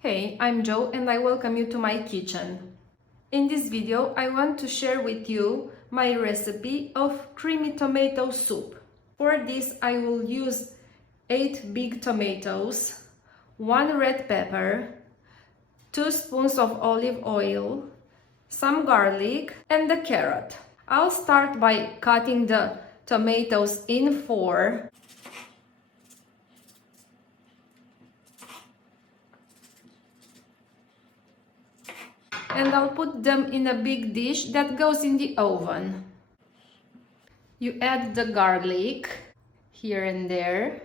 Hey, I'm Joe and I welcome you to my kitchen. In this video, I want to share with you my recipe of creamy tomato soup. For this, I will use 8 big tomatoes, 1 red pepper, 2 spoons of olive oil, some garlic, and a carrot. I'll start by cutting the tomatoes in 4. And I'll put them in a big dish that goes in the oven. You add the garlic here and there.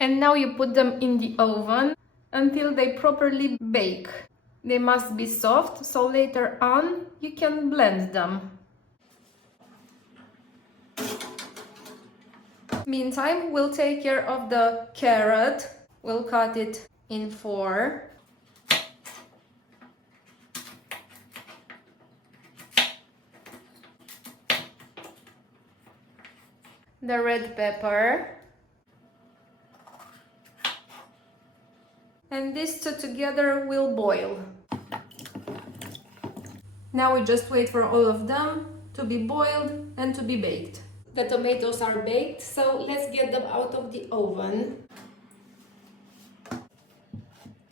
And now you put them in the oven until they properly bake. They must be soft, so later on you can blend them. Meantime, we'll take care of the carrot. We'll cut it in 4. The red pepper. And these two together will boil. Now we just wait for all of them to be boiled and to be baked. The tomatoes are baked, so let's get them out of the oven.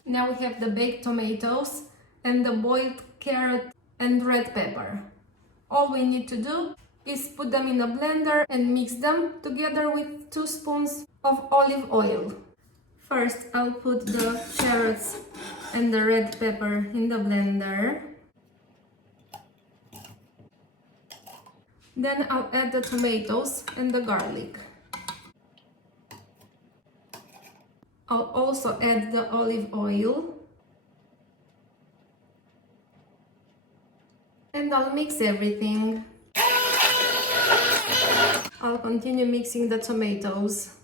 Now we have the baked tomatoes and the boiled carrot and red pepper. All we need to do is put them in a blender and mix them together with 2 spoons of olive oil. First, I'll put the carrots and the red pepper in the blender. Then I'll add the tomatoes and the garlic. I'll also add the olive oil. And I'll mix everything. I'll continue mixing the tomatoes.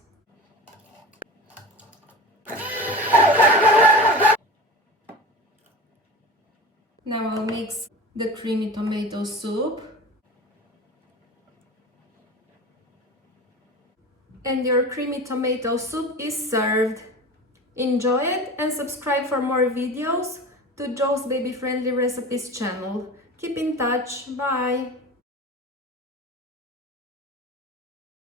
Now I'll mix the creamy tomato soup. And your creamy tomato soup is served. Enjoy it and subscribe for more videos to Joe's Baby Friendly Recipes channel. Keep in touch. Bye!